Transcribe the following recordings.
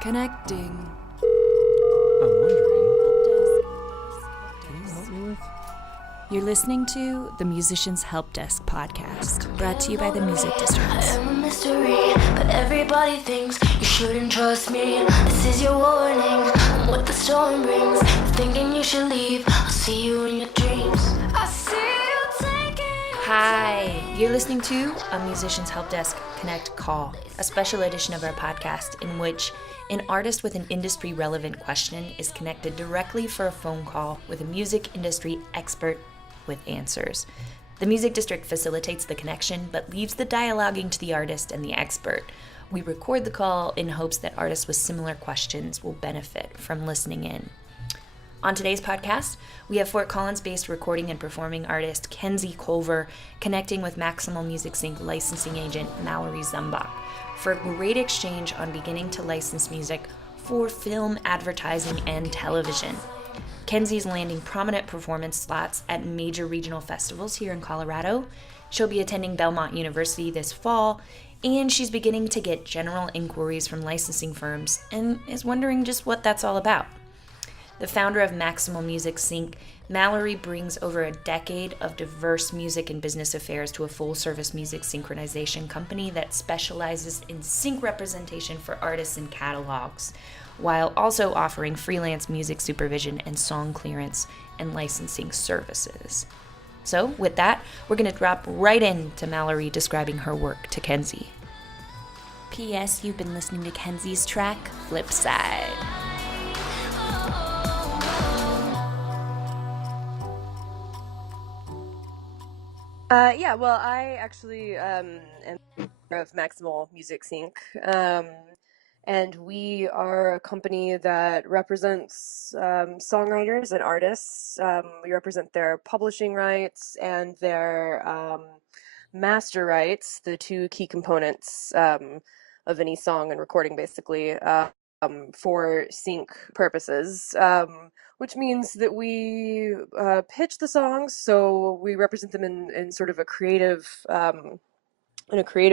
Connecting. I'm wondering, can you help me with? You're listening to the Musicians Help Desk podcast, brought to you by the Music District. I am a mystery, but everybody thinks you shouldn't trust me. This is your warning, and what the storm brings. Thinking you should leave, I'll see you in your dreams. I see you taking. Hi, you're listening to a Musicians Help Desk Connect call, a special edition of our podcast in which an artist with an industry-relevant question is connected directly for a phone call with a music industry expert with answers. The Music District facilitates the connection, but leaves the dialoguing to the artist and the expert. We record the call in hopes that artists with similar questions will benefit from listening in. On today's podcast, we have Fort Collins-based recording and performing artist Kenzie Culver connecting with Maximal Music Sync licensing agent Mallory Zumbach for a great exchange on beginning to license music for film, advertising, and television. Kenzie's landing prominent performance slots at major regional festivals here in Colorado. She'll be attending Belmont University this fall, and she's beginning to get general inquiries from licensing firms and is wondering just what that's all about. The founder of Maximal Music Sync, Mallory brings over a decade of diverse music and business affairs to a full-service music synchronization company that specializes in sync representation for artists and catalogs, while also offering freelance music supervision and song clearance and licensing services. So, with that, we're going to drop right into Mallory describing her work to Kenzie. P.S. You've been listening to Kenzie's track, Flipside. I actually am of Maximal Music Sync, and we are a company that represents songwriters and artists. We represent their publishing rights and their master rights, the two key components of any song and recording, basically, for sync purposes. Which means that we pitch the songs, so we represent them in sort of a creative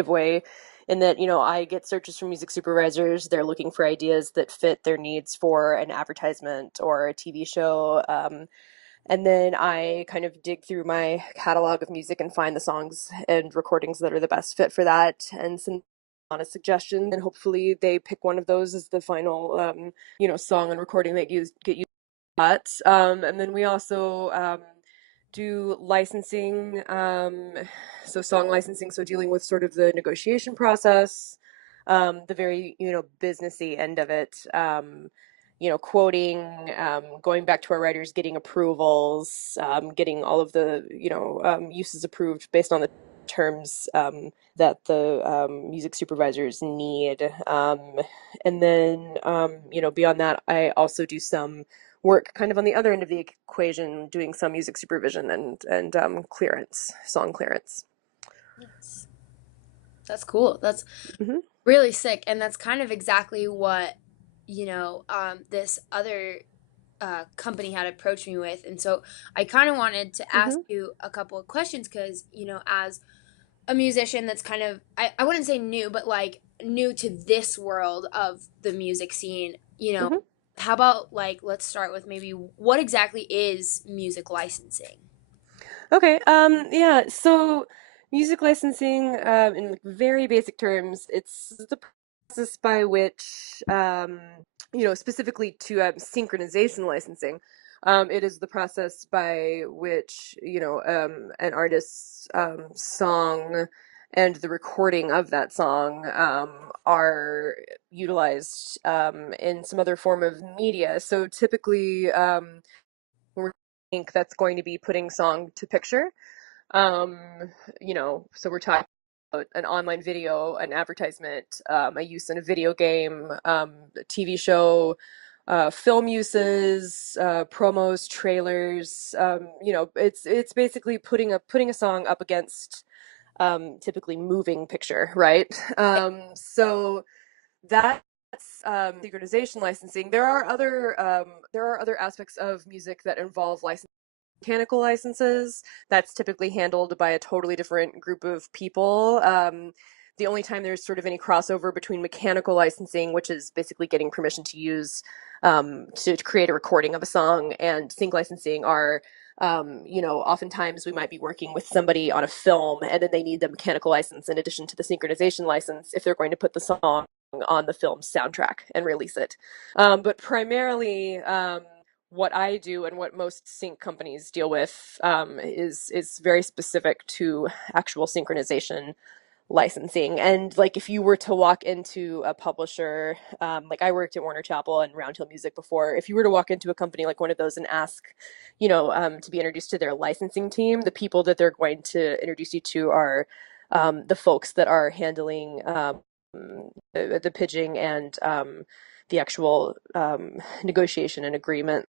way, in that, I get searches from music supervisors. They're looking for ideas that fit their needs for an advertisement or a TV show, and then I kind of dig through my catalog of music and find the songs and recordings that are the best fit for that, and send on a suggestion, and hopefully they pick one of those as the final song and recording that get used. And then we also do licensing, so song licensing, so dealing with sort of the negotiation process, the very, businessy end of it, quoting, going back to our writers, getting approvals, getting all of the, uses approved based on the terms that the music supervisors need. And then, beyond that, I also do some work kind of on the other end of the equation, doing some music supervision and clearance, song clearance. Yes. That's cool. That's really sick. And that's kind of exactly what, this other company had approached me with. And so I kind of wanted to ask you a couple of questions because, as a musician that's kind of, I wouldn't say new, but like new to this world of the music scene, how about let's start with maybe what exactly is music licensing? Okay. So music licensing, in very basic terms, it's the process by which, specifically to synchronization licensing, it is the process by which, an artist's song and the recording of that song are utilized in some other form of media. So typically, when we think that's going to be putting song to picture, so we're talking about an online video, an advertisement, a use in a video game, a TV show, film uses, promos, trailers. It's basically putting a song up against typically moving picture, right? So that's synchronization licensing. There are other aspects of music that involve mechanical licenses. That's typically handled by a totally different group of people. The only time there's sort of any crossover between mechanical licensing, which is basically getting permission to use to create a recording of a song, and sync licensing are oftentimes we might be working with somebody on a film and then they need the mechanical license in addition to the synchronization license if they're going to put the song on the film's soundtrack and release it. But primarily, what I do and what most sync companies deal with is very specific to actual synchronization licensing. And like if you were to walk into a publisher, like I worked at Warner Chappell and Roundhill Music before, if you were to walk into a company like one of those and ask, to be introduced to their licensing team, the people that they're going to introduce you to are the folks that are handling the pitching and the actual negotiation and agreement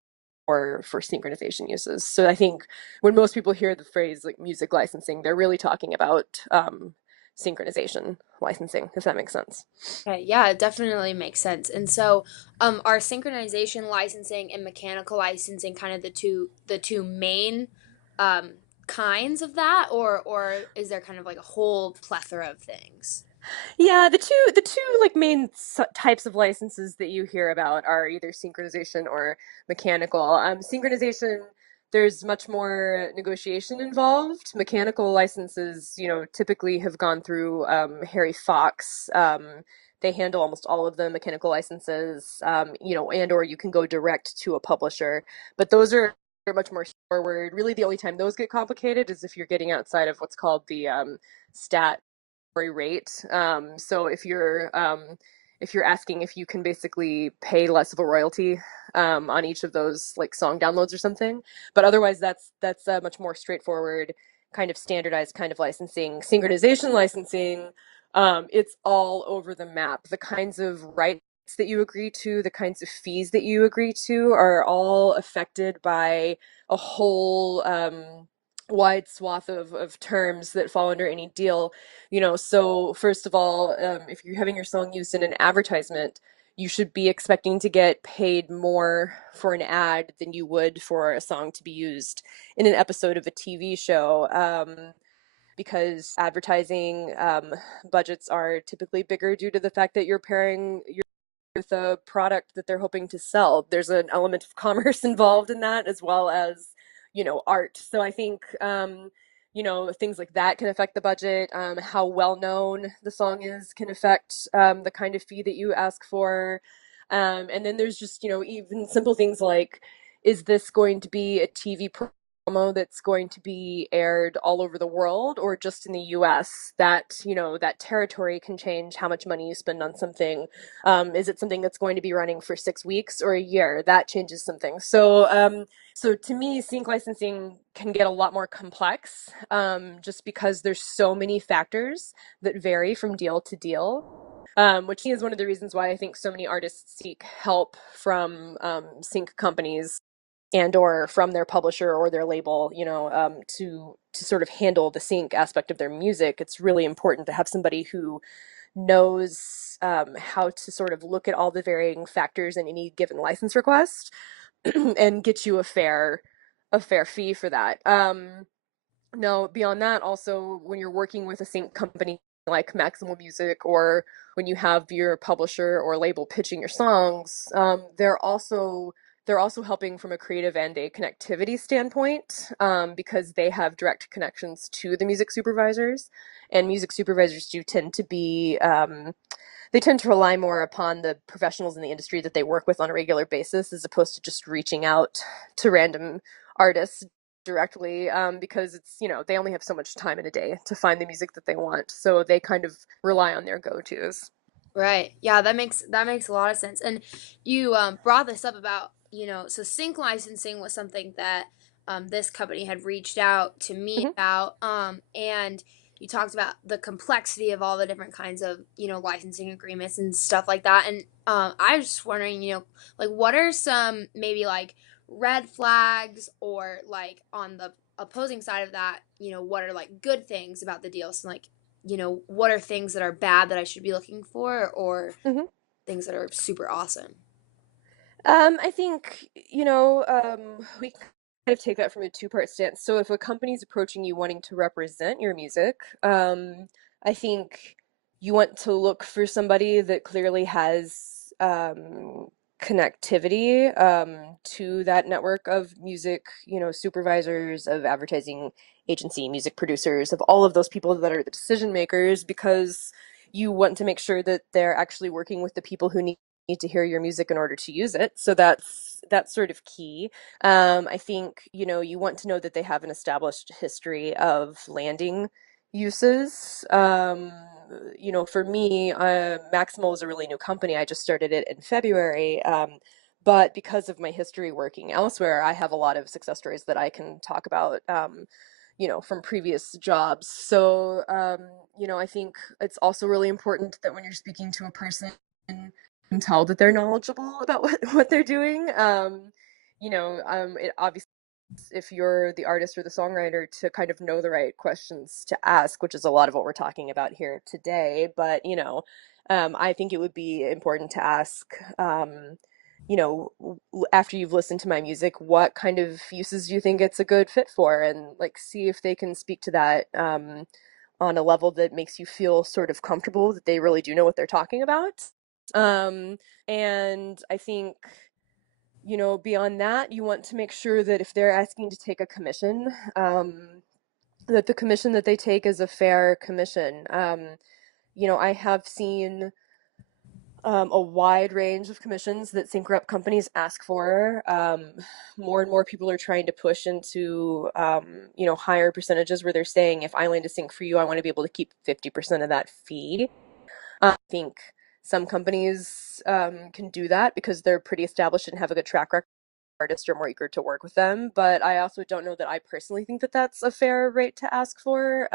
for synchronization uses. So I think when most people hear the phrase like music licensing, they're really talking about synchronization licensing, if that makes sense. Okay, yeah, it definitely makes sense. And so, are synchronization licensing and mechanical licensing kind of the two main um, kinds of that, or is there kind of like a whole plethora of things? Yeah, the two like main types of licenses that you hear about are either synchronization or mechanical. Synchronization, there's much more negotiation involved. Mechanical licenses, typically have gone through Harry Fox. They handle almost all of the mechanical licenses, and or you can go direct to a publisher. But those are much more forward. Really, the only time those get complicated is if you're getting outside of what's called the stat rate. So if you're asking if you can basically pay less of a royalty on each of those like song downloads or something, but otherwise that's a much more straightforward kind of standardized kind of licensing. Synchronization licensing, it's all over the map. The kinds of rights that you agree to, the kinds of fees that you agree to are all affected by a whole wide swath of terms that fall under any deal. So first of all, if you're having your song used in an advertisement, you should be expecting to get paid more for an ad than you would for a song to be used in an episode of a TV show. Because advertising budgets are typically bigger due to the fact that you're pairing with a product that they're hoping to sell. There's an element of commerce involved in that as well as, art. So I think, things like that can affect the budget. How well known the song is can affect the kind of fee that you ask for. And then there's just, even simple things like, is this going to be a TV promo that's going to be aired all over the world or just in the US? That territory can change how much money you spend on something. Is it something that's going to be running for 6 weeks or a year? That changes something. So to me, sync licensing can get a lot more complex, just because there's so many factors that vary from deal to deal. Which is one of the reasons why I think so many artists seek help from sync companies and or from their publisher or their label, to sort of handle the sync aspect of their music. It's really important to have somebody who knows how to sort of look at all the varying factors in any given license request and get you a fair fee for that. No, beyond that, also when you're working with a sync company like Maximal Music, or when you have your publisher or label pitching your songs, they're also helping from a creative and a connectivity standpoint, because they have direct connections to the music supervisors, and music supervisors do tend to be they tend to rely more upon the professionals in the industry that they work with on a regular basis as opposed to just reaching out to random artists directly, because they only have so much time in a day to find the music that they want, so they kind of rely on their go-tos. Right. Yeah, that makes a lot of sense. And you brought this up about, so sync licensing was something that this company had reached out to me Hmm. about, and you talked about the complexity of all the different kinds of, licensing agreements and stuff like that. And I was just wondering, like what are some maybe like red flags, or like on the opposing side of that, what are like good things about the deal? So like, what are things that are bad that I should be looking for, or Hmm. things that are super awesome? I think, we kind of take that from a two-part stance. So if a company's approaching you wanting to represent your music, I think you want to look for somebody that clearly has connectivity to that network of music, supervisors, of advertising agency, music producers, of all of those people that are the decision makers, because you want to make sure that they're actually working with the people who need to hear your music in order to use it. So that's sort of key. I think, you want to know that they have an established history of landing uses. For me, Maximal is a really new company. I just started it in February. But because of my history working elsewhere, I have a lot of success stories that I can talk about, from previous jobs. So, I think it's also really important that when you're speaking to a person, you can tell that they're knowledgeable about what they're doing. It obviously, if you're the artist or the songwriter, to kind of know the right questions to ask, which is a lot of what we're talking about here today. But, I think it would be important to ask, after you've listened to my music, what kind of uses do you think it's a good fit for? And like, see if they can speak to that on a level that makes you feel sort of comfortable that they really do know what they're talking about. Um, and I think, beyond that, you want to make sure that if they're asking to take a commission, that the commission that they take is a fair commission. I have seen a wide range of commissions that sync rep companies ask for. More and more people are trying to push into, higher percentages, where they're saying, if I land a sync for you, I want to be able to keep 50% of that fee. I think some companies can do that because they're pretty established and have a good track record. Artists are more eager to work with them, but I also don't know that I personally think that that's a fair rate to ask for.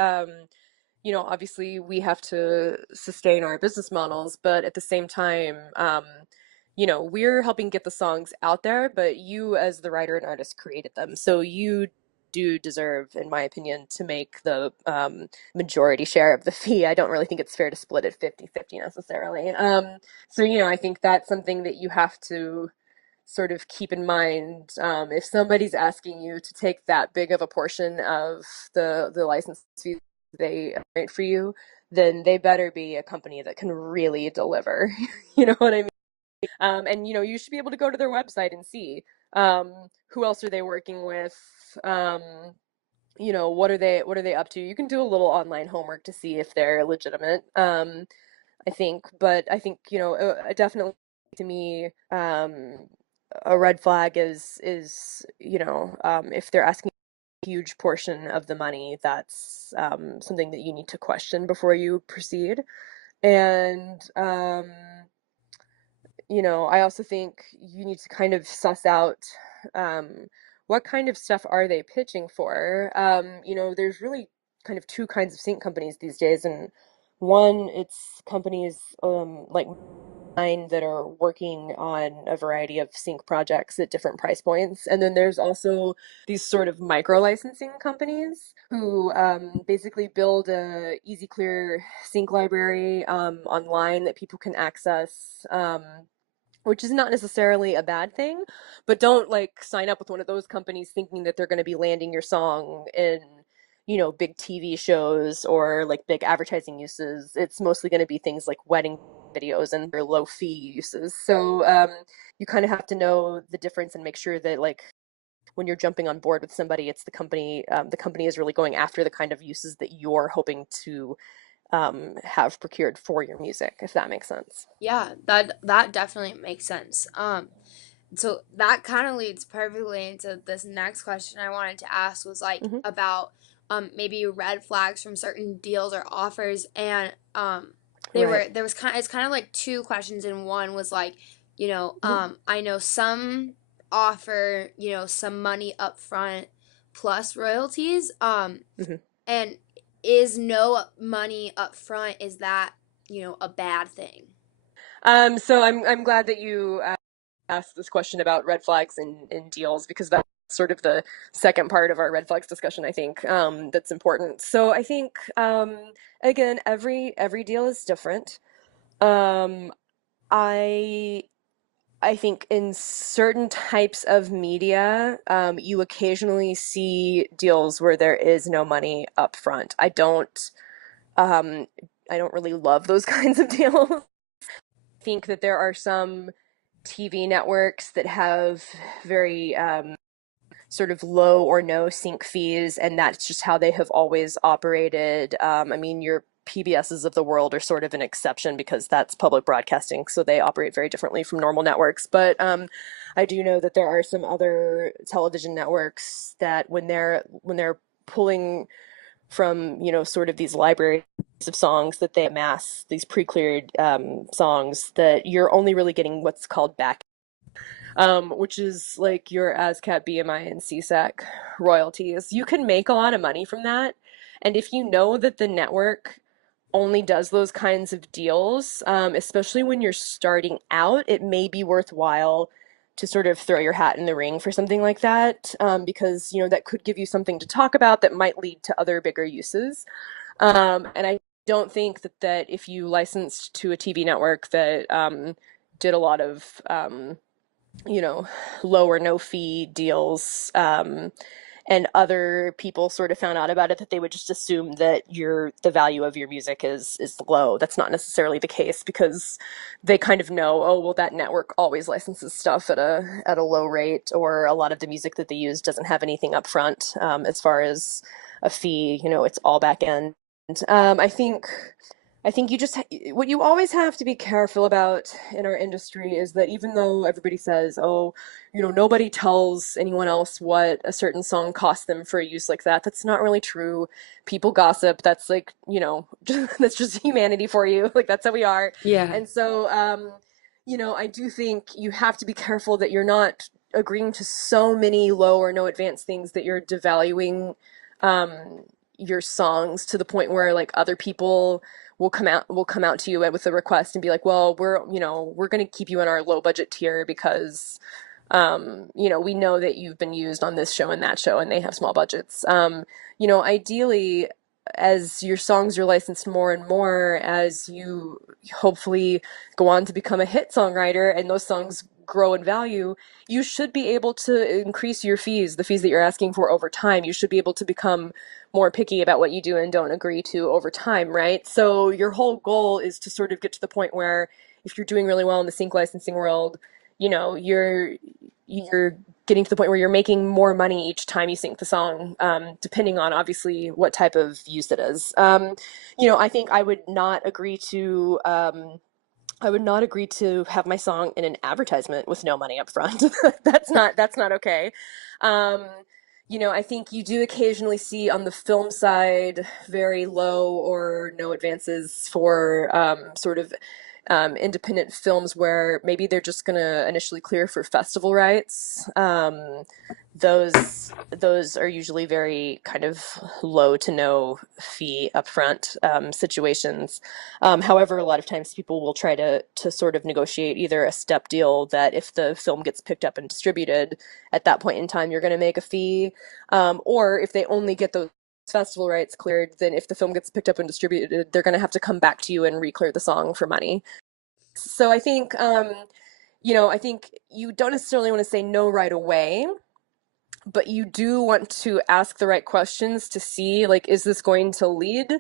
Obviously we have to sustain our business models, but at the same time, we're helping get the songs out there, but you as the writer and artist created them. So you do deserve, in my opinion, to make the majority share of the fee. I don't really think it's fair to split it 50-50 necessarily. So, I think that's something that you have to sort of keep in mind. If somebody's asking you to take that big of a portion of the license fee they write for you, then they better be a company that can really deliver. You know what I mean? And you should be able to go to their website and see who else are they working with. What are they up to? You can do a little online homework to see if they're legitimate. I think definitely, to me, a red flag is if they're asking a huge portion of the money, that's something that you need to question before you proceed. And I also think you need to kind of suss out um, what kind of stuff are they pitching for. There's really kind of two kinds of sync companies these days, and one, it's companies like mine that are working on a variety of sync projects at different price points. And then there's also these sort of micro licensing companies who basically build a easy clear sync library online that people can access. Which is not necessarily a bad thing, but don't like sign up with one of those companies thinking that they're going to be landing your song in, big TV shows or like big advertising uses. It's mostly going to be things like wedding videos and their low fee uses. So you kind of have to know the difference and make sure that, like, when you're jumping on board with somebody, it's the company. The company is really going after the kind of uses that you're hoping to have procured for your music, if that makes sense. Yeah, that definitely makes sense. So that kind of leads perfectly into this next question I wanted to ask, was like Hmm. about maybe red flags from certain deals or offers. And Right. there was kind of, it's kind of like two questions in one. Was like, Hmm. I know some offer, some money up front plus royalties. Hmm. And is no money up front, is that, a bad thing? So I'm glad that you asked this question about red flags in deals, because that's sort of the second part of our red flags discussion, I think, that's important. So I think, again, every deal is different. Um, I I think in certain types of media, you occasionally see deals where there is no money up front. I don't um, don't really love those kinds of deals. I think that there are some TV networks that have very sort of low or no sync fees, and that's just how they have always operated. I mean, your PBSs of the world are sort of an exception because that's public broadcasting, so they operate very differently from normal networks. But I do know that there are some other television networks that when they're pulling from, sort of these libraries of songs that they amass, these pre-cleared songs, that you're only really getting what's called back, which is like your ASCAP, BMI, and CSAC royalties. You can make a lot of money from that. And if you know that the network only does those kinds of deals, especially when you're starting out, it may be worthwhile to sort of throw your hat in the ring for something like that, because, that could give you something to talk about that might lead to other bigger uses. And I don't think that if you licensed to a TV network that did a lot of low or no fee deals, and other people sort of found out about it, that they would just assume that the value of your music is low. That's not necessarily the case, because they kind of know, oh well, that network always licenses stuff at a low rate, or a lot of the music that they use doesn't have anything up front, as far as a fee. It's all back end. I think what you always have to be careful about in our industry is that, even though everybody says, oh, nobody tells anyone else what a certain song cost them for a use like that, that's not really true. People gossip. That's like, that's just humanity for you. Like, that's how we are. Yeah. And so, I do think you have to be careful that you're not agreeing to so many low or no advance things that you're devaluing um, your songs to the point where, like, other people will come out to you with a request and be like, well, we're going to keep you in our low budget tier because we know that you've been used on this show and that show, and they have small budgets. Ideally, as your songs are licensed more and more, as you hopefully go on to become a hit songwriter and those songs grow in value, you should be able to increase your fees, the fees that you're asking for, over time. You should be able to become more picky about what you do and don't agree to over time, right? So your whole goal is to sort of get to the point where, if you're doing really well in the sync licensing world, you're getting to the point where you're making more money each time you sync the song, depending on, obviously, what type of use it is. I think I would not agree to have my song in an advertisement with no money up front. That's not okay. I think you do occasionally see on the film side very low or no advances for sort of independent films where maybe they're just going to initially clear for festival rights. Those are usually very kind of low to no fee upfront situations. However, a lot of times people will try to sort of negotiate either a step deal that if the film gets picked up and distributed, at that point in time you're going to make a fee, or if they only get those festival rights cleared, then if the film gets picked up and distributed, they're going to have to come back to you and re-clear the song for money. So I think you don't necessarily want to say no right away, but you do want to ask the right questions to see, like, is this going to lead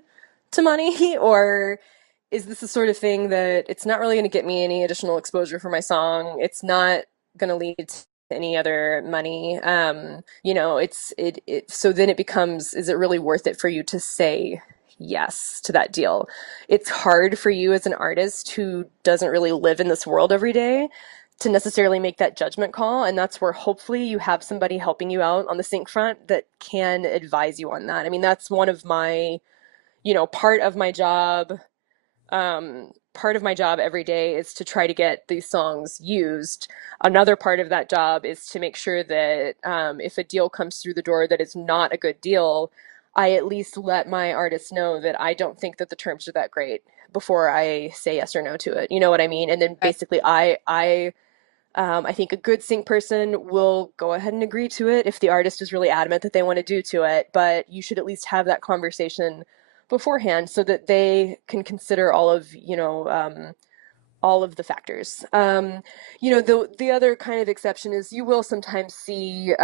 to money, or is this the sort of thing that it's not really going to get me any additional exposure for my song? It's not going to lead to any other money. So then it becomes, is it really worth it for you to say yes to that deal? It's hard for you as an artist who doesn't really live in this world every day to necessarily make that judgment call. And that's where hopefully you have somebody helping you out on the sync front that can advise you on that. I mean, that's one of my, part of my job. Part of my job every day is to try to get these songs used. Another part of that job is to make sure that if a deal comes through the door that is not a good deal, I at least let my artists know that I don't think that the terms are that great before I say yes or no to it. You know what I mean? And then basically I think a good sync person will go ahead and agree to it if the artist is really adamant that they want to do to it, but you should at least have that conversation beforehand so that they can consider all of the factors. The other kind of exception is you will sometimes see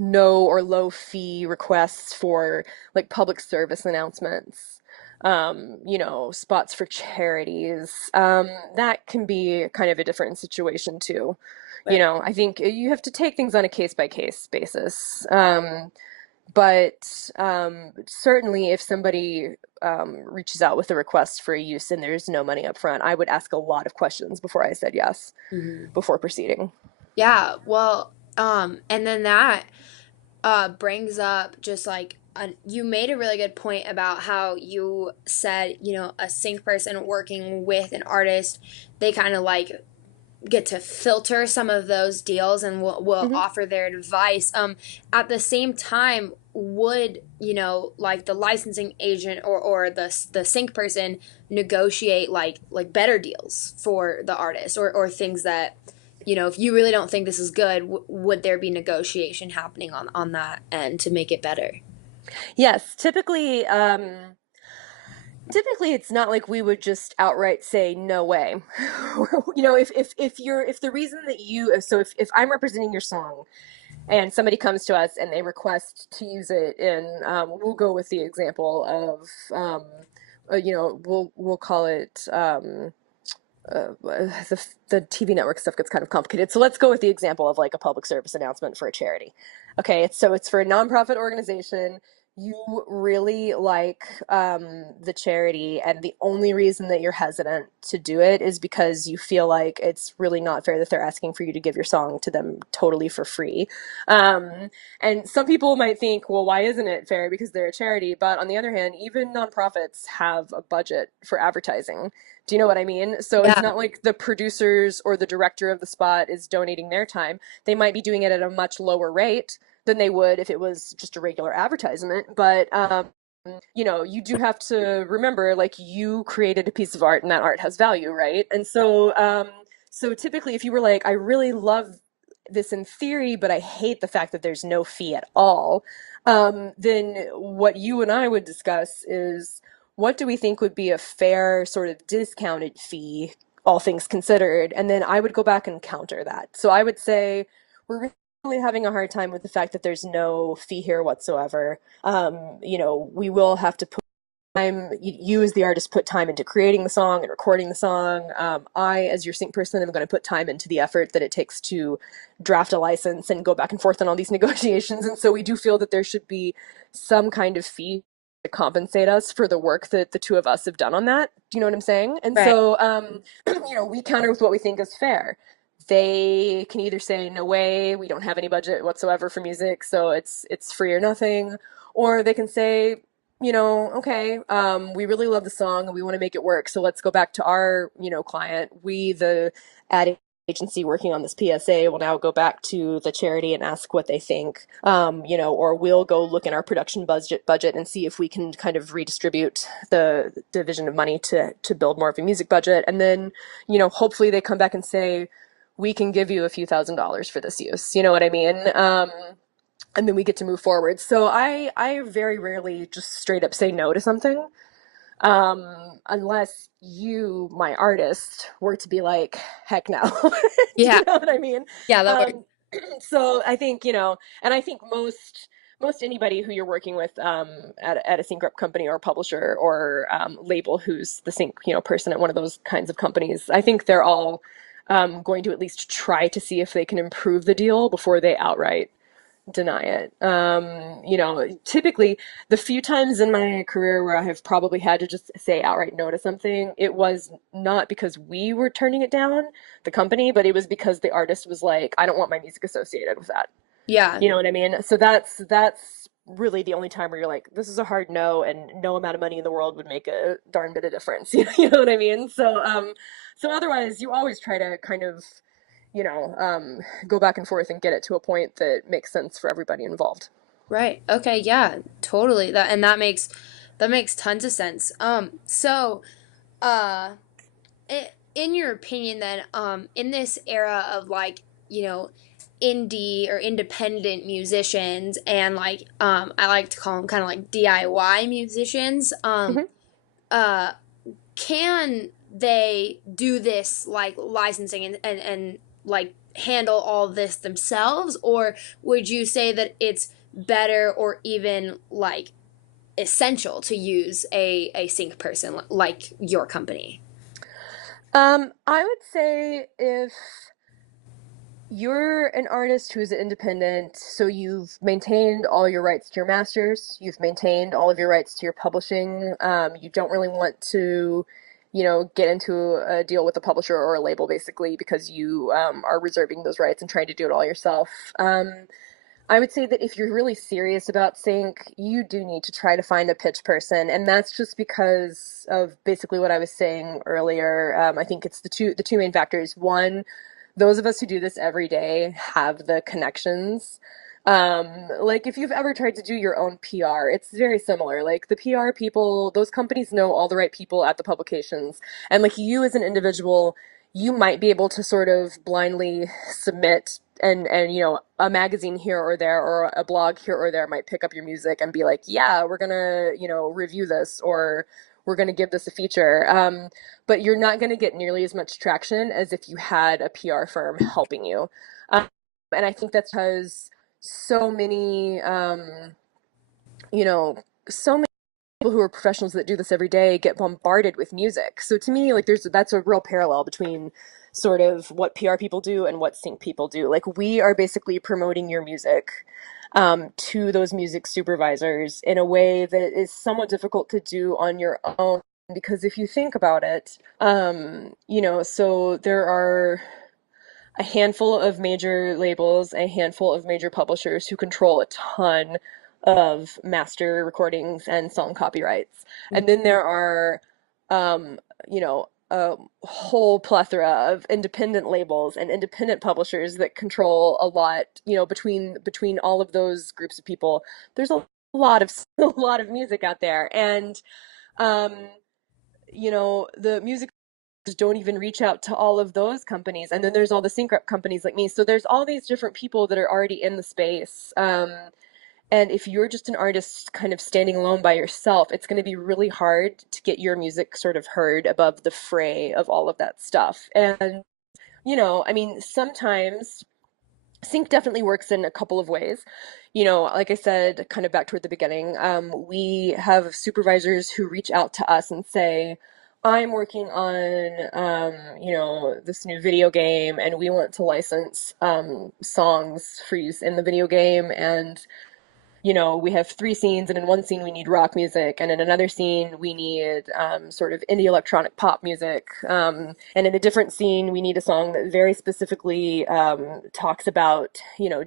no or low fee requests for, like, public service announcements. spots for charities, that can be kind of a different situation too. Right. I think you have to take things on a case by case basis. But certainly, if somebody reaches out with a request for a use and there's no money up front, I would ask a lot of questions before I said yes, before proceeding. Yeah, well, and then that brings up just like you made a really good point about how you said, a sync person working with an artist, they kind of like get to filter some of those deals and will Hmm. offer their advice. At the same time, would like the licensing agent or the sync person negotiate like better deals for the artist or things that if you really don't think this is good, would there be negotiation happening on that end to make it better? Yes, typically it's not like we would just outright say no way. If the reason that if I'm representing your song and somebody comes to us and they request to use it in, we'll go with the example of, we'll call it, the TV network stuff gets kind of complicated. So let's go with the example of like a public service announcement for a charity. Okay, it's for a nonprofit organization. You really like the charity, and the only reason that you're hesitant to do it is because you feel like it's really not fair that they're asking for you to give your song to them totally for free. And some people might think, well, why isn't it fair? Because they're a charity. But on the other hand, even nonprofits have a budget for advertising. Do you know what I mean? So it's Yeah. not like the producers or the director of the spot is donating their time. They might be doing it at a much lower rate than they would if it was just a regular advertisement. But you do have to remember, like, you created a piece of art and that art has value, right? And so typically, if you were like, I really love this in theory, but I hate the fact that there's no fee at all, then what you and I would discuss is, what do we think would be a fair sort of discounted fee, all things considered? And then I would go back and counter that. So I would say, we're really having a hard time with the fact that there's no fee here whatsoever. We will have to put time, you as the artist put time into creating the song and recording the song. I, as your sync person, am going to put time into the effort that it takes to draft a license and go back and forth on all these negotiations. And so we do feel that there should be some kind of fee to compensate us for the work that the two of us have done on that. Do you know what I'm saying? And Right. so, we counter with what we think is fair. They can either say, no way, we don't have any budget whatsoever for music, so it's free or nothing. Or they can say, okay, we really love the song and we want to make it work. So let's go back to our, client. We, the ad agency working on this PSA, will now go back to the charity and ask what they think. Or we'll go look in our production budget and see if we can kind of redistribute the division of money to build more of a music budget. And then, hopefully they come back and say, we can give you a few $1,000s for this use. You know what I mean? And then we get to move forward. So I very rarely just straight up say no to something, unless you, my artist, were to be like, heck no. Do Yeah. you know what I mean? Yeah, that works. So I think, and I think most anybody who you're working with at a sync rep company or publisher or label who's the sync person at one of those kinds of companies, I think they're all going to at least try to see if they can improve the deal before they outright deny it. Typically, the few times in my career where I have probably had to just say outright no to something, it was not because we were turning it down, the company, but it was because the artist was like, I don't want my music associated with that. Yeah. You know what I mean? So that's really the only time where you're like, this is a hard no, and no amount of money in the world would make a darn bit of difference. You know what I mean? So otherwise, you always try to kind of, go back and forth and get it to a point that makes sense for everybody involved. Right. Okay. Yeah. Totally. That makes tons of sense. So, uh, in your opinion, then, in this era of like indie or independent musicians and like I like to call them kind of like DIY musicians, Mhm. uh, can they do this like licensing and like handle all this themselves, or would you say that it's better or even like essential to use a sync person like your company? I would say if you're an artist who's independent, so you've maintained all your rights to your masters, you've maintained all of your rights to your publishing, you don't really want to, get into a deal with a publisher or a label basically because you are reserving those rights and trying to do it all yourself. I would say that if you're really serious about sync, you do need to try to find a pitch person, and that's just because of basically what I was saying earlier. I think it's the two main factors. One, those of us who do this every day have the connections. Like if you've ever tried to do your own PR, it's very similar. Like the PR people, those companies know all the right people at the publications, and like you as an individual, you might be able to sort of blindly submit and a magazine here or there or a blog here or there might pick up your music and be like, yeah, we're gonna review this, or we're gonna give this a feature, but you're not gonna get nearly as much traction as if you had a PR firm helping you. And I think that's because so many you know so many people who are professionals that do this every day get bombarded with music. So to me, like that's a real parallel between sort of what PR people do and what sync people do. Like we are basically promoting your music to those music supervisors in a way that is somewhat difficult to do on your own. Because if you think about it, so there are a handful of major labels, a handful of major publishers who control a ton of master recordings and song copyrights. And then there are, um, a whole plethora of independent labels and independent publishers that control a lot, between all of those groups of people. There's a lot of a lot of music out there. And um, the music don't even reach out to all of those companies. And then there's all the sync rep companies like me. So there's all these different people that are already in the space. And if you're just an artist kind of standing alone by yourself, it's going to be really hard to get your music sort of heard above the fray of all of that stuff. And, I mean, sometimes sync definitely works in a couple of ways. Like I said, kind of back toward the beginning, we have supervisors who reach out to us and say, I'm working on, this new video game, and we want to license songs for use in the video game. And we have three scenes, and in one scene we need rock music, and in another scene we need sort of indie electronic pop music, and in a different scene we need a song that very specifically talks about,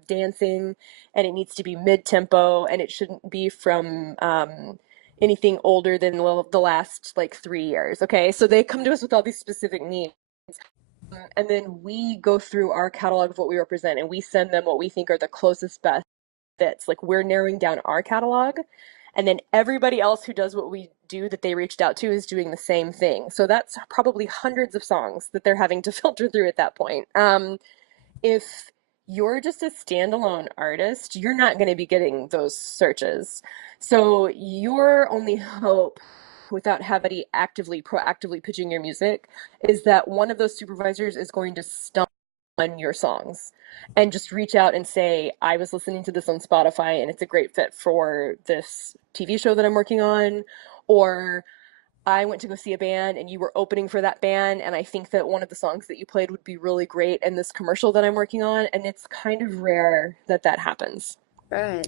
dancing, and it needs to be mid-tempo, and it shouldn't be from anything older than the last like 3 years. Okay, so they come to us with all these specific needs. And then we go through our catalog of what we represent, and we send them what we think are the closest best fits. Like we're narrowing down our catalog, and then everybody else who does what we do that they reached out to is doing the same thing. So that's probably hundreds of songs that they're having to filter through at that point. If you're just a standalone artist, you're not going to be getting those searches. So your only hope, without having proactively pitching your music, is that one of those supervisors is going to stumble on your songs and just reach out and say, I was listening to this on Spotify and it's a great fit for this TV show that I'm working on, or I went to go see a band and you were opening for that band, and I think that one of the songs that you played would be really great in this commercial that I'm working on. And it's kind of rare that that happens. Right.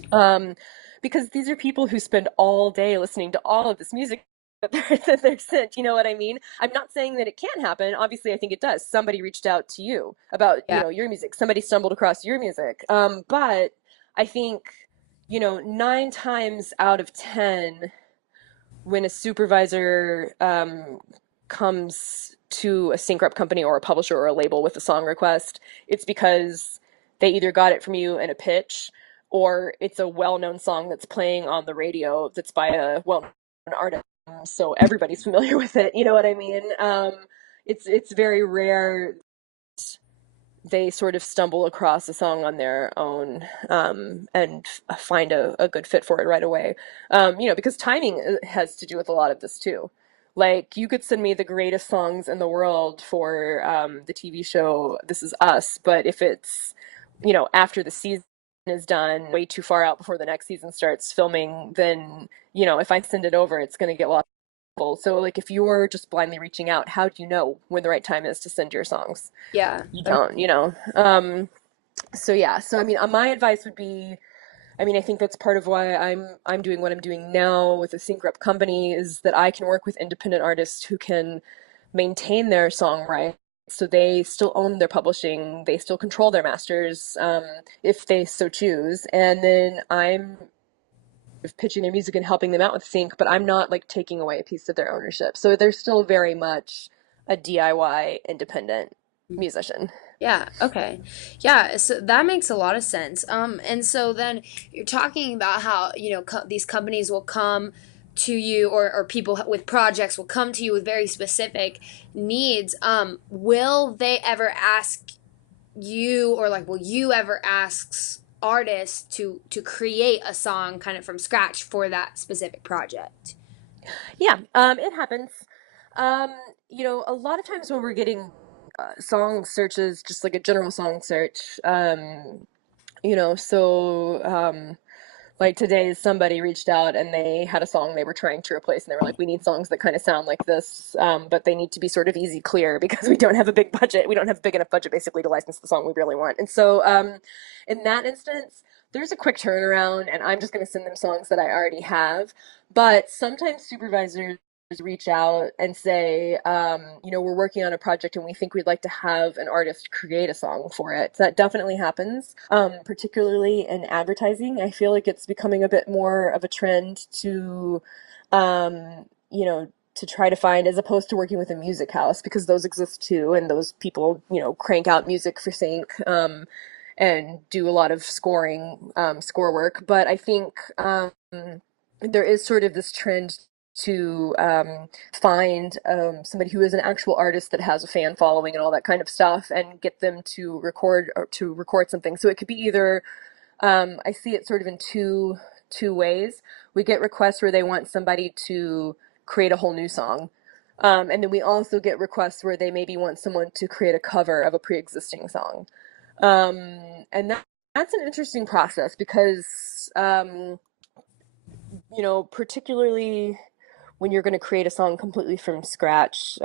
Because these are people who spend all day listening to all of this music that they're sent. You know what I mean? I'm not saying that it can't happen. Obviously, I think it does. Somebody reached out to you about, Yeah. your music. Somebody stumbled across your music. But I think, 9 times out of 10, when a supervisor comes to a sync rep company or a publisher or a label with a song request, it's because they either got it from you in a pitch, or it's a well-known song that's playing on the radio that's by a well-known artist, so everybody's familiar with it. You know what I mean? It's very rare they sort of stumble across a song on their own, and find a good fit for it right away. Because timing has to do with a lot of this too. Like you could send me the greatest songs in the world for the TV show This Is Us, but if it's after the season is done way too far out before the next season starts filming, then, if I send it over, it's going to get lost. So like if you're just blindly reaching out, how do you know when the right time is to send your songs? Yeah. You don't. So yeah. So I mean, my advice would be, I mean, I think that's part of why I'm doing what I'm doing now with a sync rep company, is that I can work with independent artists who can maintain their song rights. So they still own their publishing, they still control their masters, if they so choose. And then I'm pitching their music and helping them out with sync, but I'm not like taking away a piece of their ownership. So they're still very much a DIY independent musician. Yeah, okay. Yeah, so that makes a lot of sense. And so then you're talking about how, these companies will come to you, or people with projects will come to you with very specific needs. Will they ever ask you, or like, will you ever ask artists to create a song kind of from scratch for that specific project? Yeah, it happens. Um, a lot of times when we're getting song searches, just like a general song search, like today somebody reached out and they had a song they were trying to replace, and they were like, we need songs that kind of sound like this, but they need to be sort of easy, clear, because we don't have a big budget. We don't have a big enough budget basically to license the song we really want. And so in that instance, there's a quick turnaround, and I'm just going to send them songs that I already have. But sometimes supervisors reach out and say, we're working on a project and we think we'd like to have an artist create a song for it. That definitely happens, particularly in advertising. I feel like it's becoming a bit more of a trend to, to try to find, as opposed to working with a music house, because those exist too, and those people, crank out music for sync, and do a lot of score work. But I think there is sort of this trend to find somebody who is an actual artist that has a fan following and all that kind of stuff, and get them to record something. So it could be either, I see it sort of in two ways. We get requests where they want somebody to create a whole new song. And then we also get requests where they maybe want someone to create a cover of a pre-existing song. And that's an interesting process, because, particularly when you're going to create a song completely from scratch,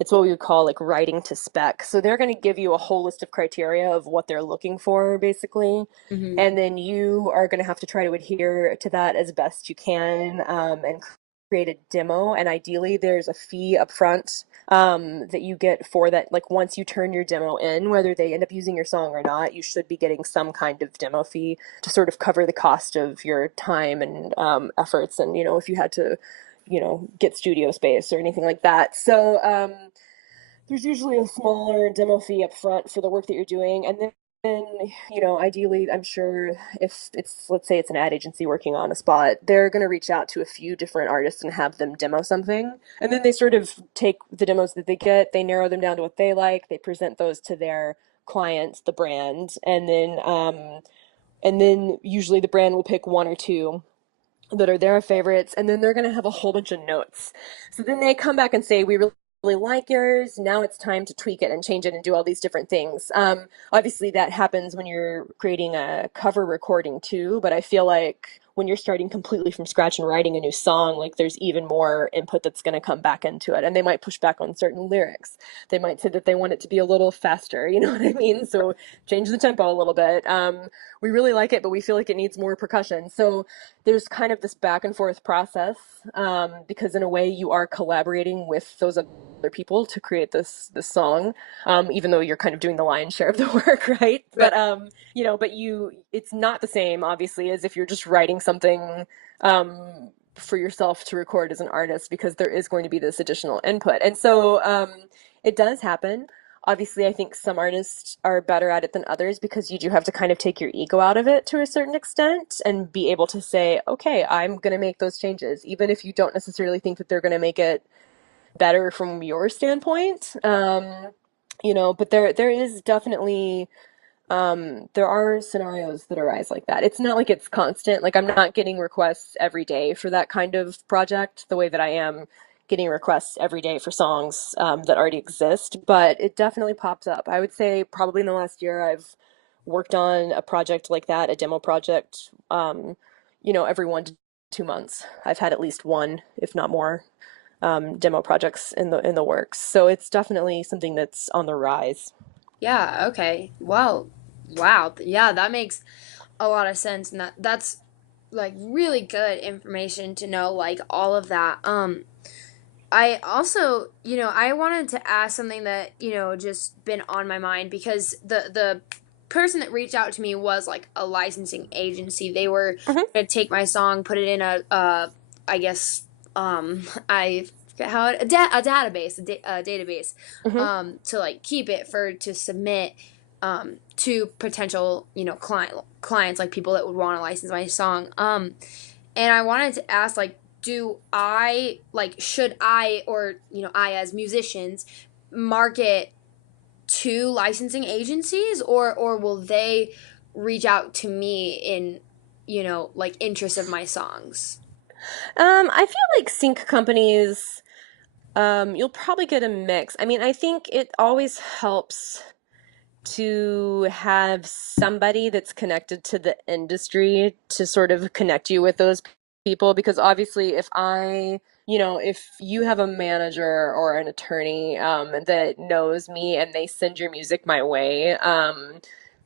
it's what we would call like writing to spec. So they're going to give you a whole list of criteria of what they're looking for, basically. Mm-hmm. And then you are going to have to try to adhere to that as best you can, and create a demo. And ideally, there's a fee up front, that you get for that. Like once you turn your demo in, whether they end up using your song or not, you should be getting some kind of demo fee to sort of cover the cost of your time and efforts. And, if you had to, get studio space or anything like that. So there's usually a smaller demo fee up front for the work that you're doing. And then, ideally, I'm sure if it's, let's say it's an ad agency working on a spot, they're going to reach out to a few different artists and have them demo something. And then they sort of take the demos that they get, they narrow them down to what they like, they present those to their clients, the brand, and then usually the brand will pick one or two that are their favorites, and then they're going to have a whole bunch of notes. So then they come back and say, we really like yours. Now it's time to tweak it and change it and do all these different things. Obviously, that happens when you're creating a cover recording too, but I feel like when you're starting completely from scratch and writing a new song, like there's even more input that's going to come back into it. And they might push back on certain lyrics. They might say that they want it to be a little faster, you know what I mean? So change the tempo a little bit. We really like it, but we feel like it needs more percussion. So there's kind of this back and forth process, because in a way you are collaborating with those other people to create this song, even though you're kind of doing the lion's share of the work, right? But it's not the same, obviously, as if you're just writing something for yourself to record as an artist, because there is going to be this additional input. And so it does happen. Obviously, I think some artists are better at it than others, because you do have to kind of take your ego out of it to a certain extent and be able to say, okay, I'm going to make those changes, even if you don't necessarily think that they're going to make it better from your standpoint. But there is definitely, there are scenarios that arise like that. It's not like it's constant. Like I'm not getting requests every day for that kind of project the way that I am getting requests every day for songs that already exist, but it definitely pops up. I would say probably in the last year I've worked on a project like that, a demo project, every 1 to 2 months. I've had at least one, if not more, demo projects in the works. So it's definitely something that's on the rise. Yeah, okay. Well, wow. Yeah, that makes a lot of sense, and that's like really good information to know, like all of that. I also, I wanted to ask something that, just been on my mind, because the person that reached out to me was like a licensing agency. They were Hmm. going to take my song, put it in I guess, I forget how a database, a database, Hmm. to like keep it to submit, to potential, clients, like people that would want to license my song. And I wanted to ask, like, do I, like, should I, or, I as musicians, market to licensing agencies, or will they reach out to me in, like, interest of my songs? I feel like sync companies, you'll probably get a mix. I mean, I think it always helps to have somebody that's connected to the industry to sort of connect you with those people, because obviously if you have a manager or an attorney that knows me and they send your music my way,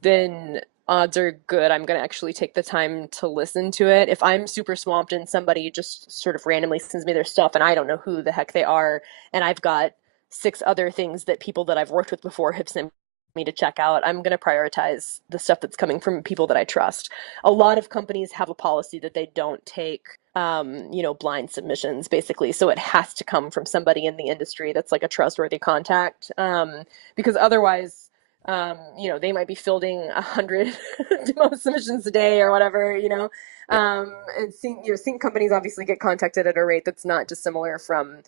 then odds are good I'm going to actually take the time to listen to it. If I'm super swamped and somebody just sort of randomly sends me their stuff and I don't know who the heck they are, and I've got six other things that people that I've worked with before have sent me to check out, I'm going to prioritize the stuff that's coming from people that I trust. A lot of companies have a policy that they don't take, blind submissions, basically. So it has to come from somebody in the industry that's like a trustworthy contact, because otherwise, they might be fielding 100 demo submissions a day or whatever, and sync companies obviously get contacted at a rate that's not dissimilar from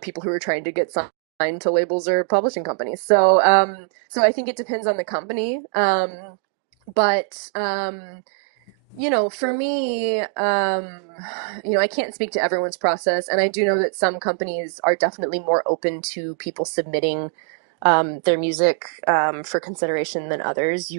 people who are trying to get signed to labels or publishing companies. So I think it depends on the company. But for me, I can't speak to everyone's process, and I do know that some companies are definitely more open to people submitting their music for consideration than others.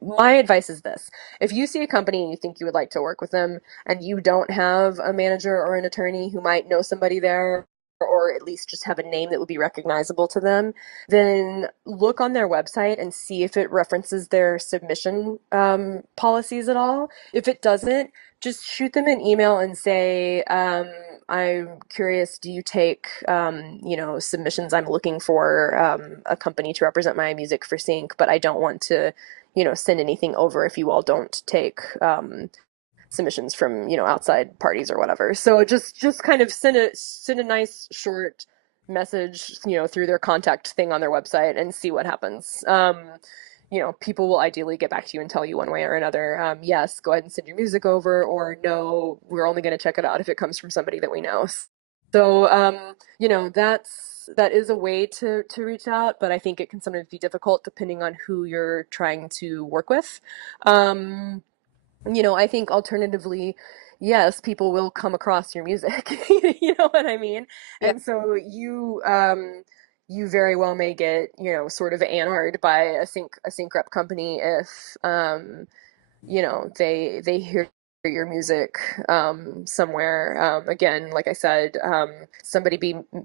My advice is this: if you see a company and you think you would like to work with them, and you don't have a manager or an attorney who might know somebody there, or at least just have a name that would be recognizable to them, then look on their website and see if it references their submission policies at all. If it doesn't, just shoot them an email and say, I'm curious, do you take, submissions? I'm looking for a company to represent my music for sync, but I don't want to, send anything over if you all don't take submissions from outside parties or whatever. So just kind of send a nice short message through their contact thing on their website and see what happens. People will ideally get back to you and tell you one way or another, yes, go ahead and send your music over, or no, we're only going to check it out if it comes from somebody that we know. So that is a way to reach out, but I think it can sometimes be difficult depending on who you're trying to work with. I think alternatively, yes, people will come across your music. You know what I mean? Yeah. And so you very well may get, sort of anarded by a sync rep company if they hear your music somewhere. Again, like I said,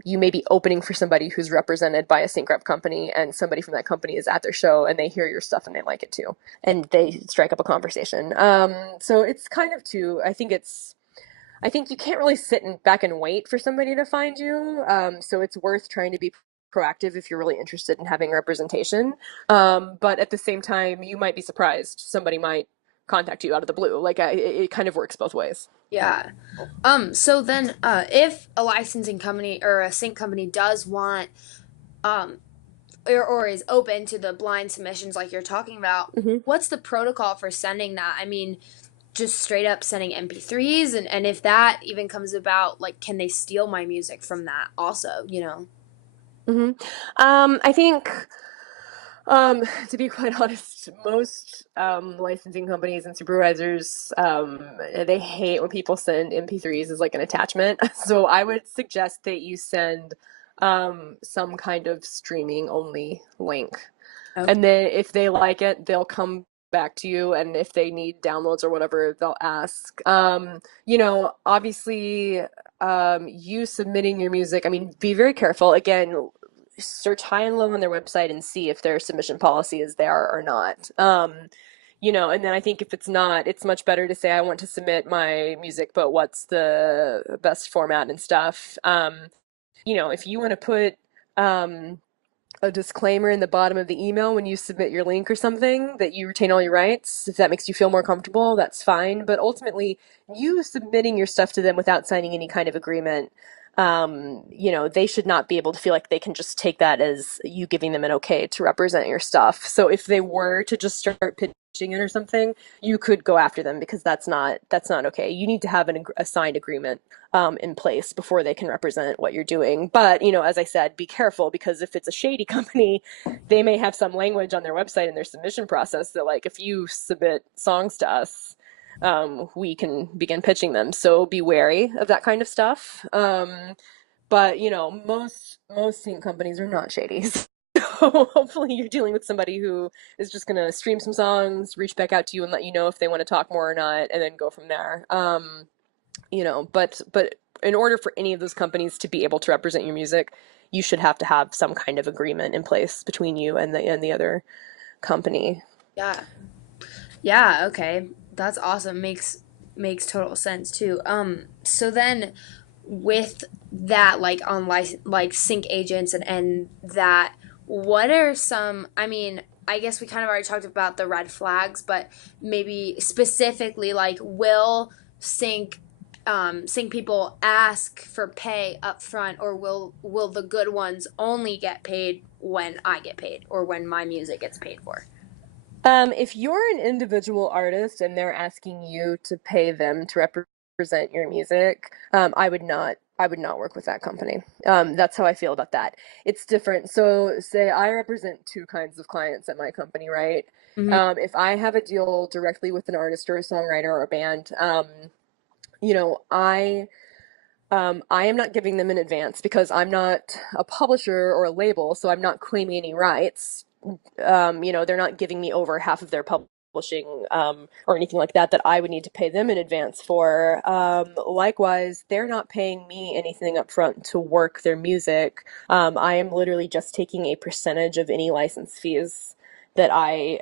you may be opening for somebody who's represented by a sync rep company, and somebody from that company is at their show and they hear your stuff and they like it too, and they strike up a conversation. So it's kind of I think you can't really sit back and wait for somebody to find you. So it's worth trying to be proactive if you're really interested in having representation. But at the same time, you might be surprised. Somebody might contact you out of the blue. Like it kind of works both ways. Yeah. So then, if a licensing company or a sync company does want, um, or is open to the blind submissions like you're talking about, Hmm. what's the protocol for sending that? I mean, just straight up sending MP3s, and if that even comes about, like, can they steal my music from that also, Hmm. I think, to be quite honest, most licensing companies and supervisors, they hate when people send MP3s as like an attachment. So I would suggest that you send some kind of streaming only link. Okay. And then if they like it, they'll come back to you. And if they need downloads or whatever, they'll ask. Obviously, you submitting your music, I mean, be very careful. Again, search high and low on their website and see if their submission policy is there or not. And then I think if it's not, it's much better to say, I want to submit my music, but what's the best format and stuff. If you want to put, um, a disclaimer in the bottom of the email when you submit your link or something that you retain all your rights. If that makes you feel more comfortable, that's fine. But ultimately, you submitting your stuff to them without signing any kind of agreement, they should not be able to feel like they can just take that as you giving them an okay to represent your stuff. So if they were to just start pitching it or something, you could go after them because that's not okay. You need to have a signed agreement in place before they can represent what you're doing. But, as I said, be careful because if it's a shady company, they may have some language on their website in their submission process that, like, if you submit songs to us, we can begin pitching them. So be wary of that kind of stuff. But most sync companies are not shady. So hopefully you're dealing with somebody who is just gonna stream some songs, reach back out to you and let you know if they want to talk more or not, and then go from there. But in order for any of those companies to be able to represent your music, you should have to have some kind of agreement in place between you and the other company. Yeah. Yeah, okay. That's awesome. Makes total sense too. So then with that, like on like sync agents and that, what are some, I mean, I guess we kind of already talked about the red flags, but maybe specifically like will sync sync people ask for pay up front, or will the good ones only get paid when I get paid or when my music gets paid for? If you're an individual artist and they're asking you to pay them to represent your music, I would not work with that company. That's how I feel about that. It's different. So say I represent two kinds of clients at my company, right? Hmm. If I have a deal directly with an artist or a songwriter or a band, you know, I I am not giving them in advance because I'm not a publisher or a label, so I'm not claiming any rights. They're not giving me over half of their publishing or anything like that I would need to pay them in advance for. Likewise, they're not paying me anything up front to work their music. I am literally just taking a percentage of any license fees that I,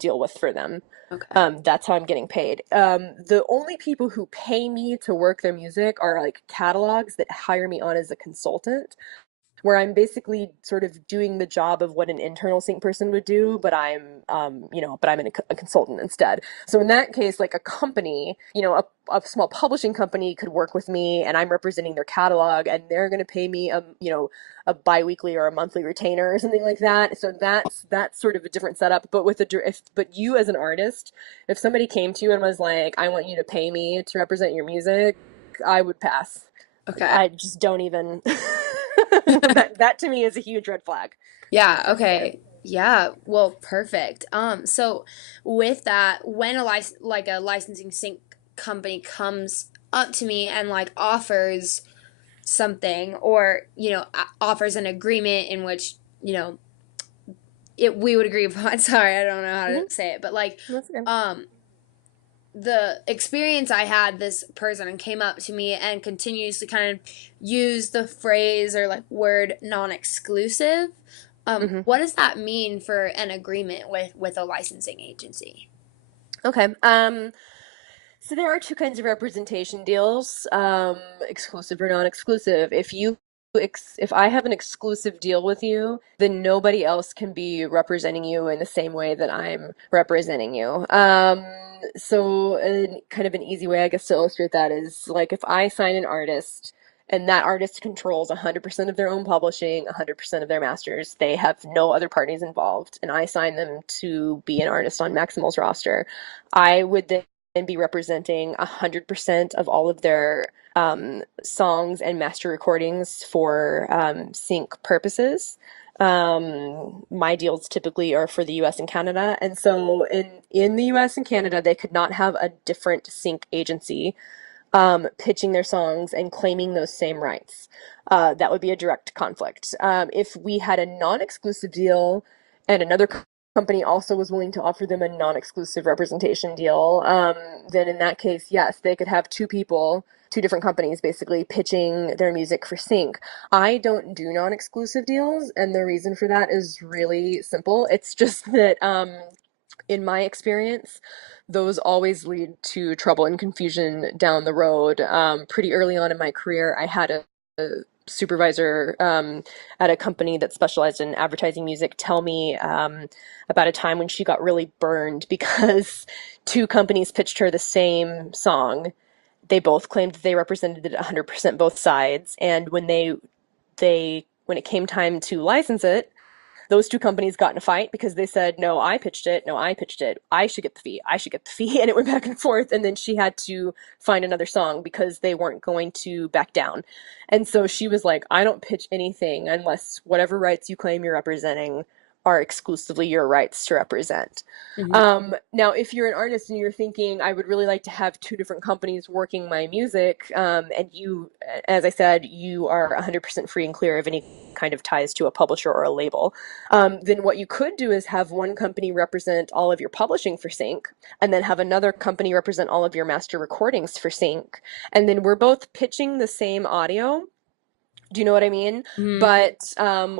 deal with for them. Okay. That's how I'm getting paid. The only people who pay me to work their music are like catalogs that hire me on as a consultant, where I'm basically sort of doing the job of what an internal sync person would do, but I'm a consultant instead. So in that case, like a company, a small publishing company could work with me, and I'm representing their catalog, and they're going to pay me a biweekly or a monthly retainer or something like that. So that's sort of a different setup. But but you as an artist, if somebody came to you and was like, I want you to pay me to represent your music, I would pass. Okay. I just don't even. That to me is a huge red flag. Yeah, For sure. okay. Yeah, well, perfect. So with that, when like a licensing sync company comes up to me and like offers something, or, offers an agreement in which, you know, we would agree upon. Sorry, I don't know how to Hmm. say it, but like That's okay. um the experience I had, this person came up to me and continuously kind of used the phrase or like word non-exclusive. Hmm. What does that mean for an agreement with a licensing agency? Okay. So there are two kinds of representation deals, exclusive or non-exclusive. If I have an exclusive deal with you, then nobody else can be representing you in the same way that I'm representing you. So kind of an easy way, I guess, to illustrate that is like if I sign an artist and that artist controls 100% of their own publishing, 100% of their masters, they have no other parties involved, and I sign them to be an artist on Maximal's roster, I would then be representing 100% of all of their songs and master recordings for sync purposes. My deals typically are for the US and Canada. And so in the US and Canada, they could not have a different sync agency pitching their songs and claiming those same rights. That would be a direct conflict. If we had a non exclusive deal, and another company also was willing to offer them a non-exclusive representation deal, then in that case, yes, they could have two people, two different companies basically pitching their music for sync. I don't do non-exclusive deals, and the reason for that is really simple. It's just that in my experience, those always lead to trouble and confusion down the road. Pretty early on in my career, I had a supervisor at a company that specialized in advertising music tell me about a time when she got really burned because two companies pitched her the same song. They both claimed that they represented it 100% both sides, and when it came time to license it, those two companies got in a fight because they said, no, I pitched it. No, I pitched it. I should get the fee. I should get the fee. And it went back and forth. And then she had to find another song because they weren't going to back down. And so she was like, I don't pitch anything unless whatever rights you claim you're representing are exclusively your rights to represent. Now, if you're an artist and you're thinking, I would really like to have two different companies working my music, and you, as I said, you are 100% free and clear of any kind of ties to a publisher or a label, then what you could do is have one company represent all of your publishing for sync, and then have another company represent all of your master recordings for sync. And then we're both pitching the same audio. Do you know what I mean? But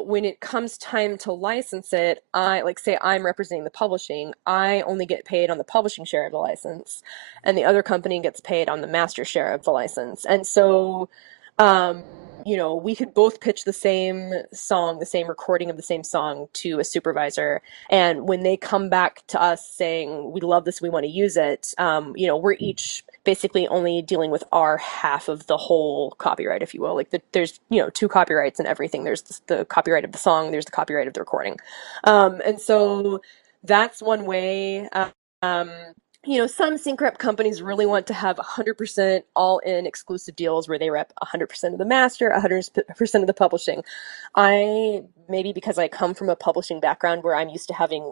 when it comes time to license it, say I'm representing the publishing, I only get paid on the publishing share of the license, and the other company gets paid on the master share of the license. And so, we could both pitch the same song, the same recording of the same song to a supervisor. And when they come back to us saying, we love this, we want to use it, we're each basically only dealing with our half of the whole copyright, if you will. Like there's, two copyrights and everything. There's the copyright of the song, there's the copyright of the recording. And so that's one way. Some sync rep companies really want to have 100% all-in exclusive deals where they rep 100% of the master, 100% of the publishing. Maybe because I come from a publishing background where I'm used to having,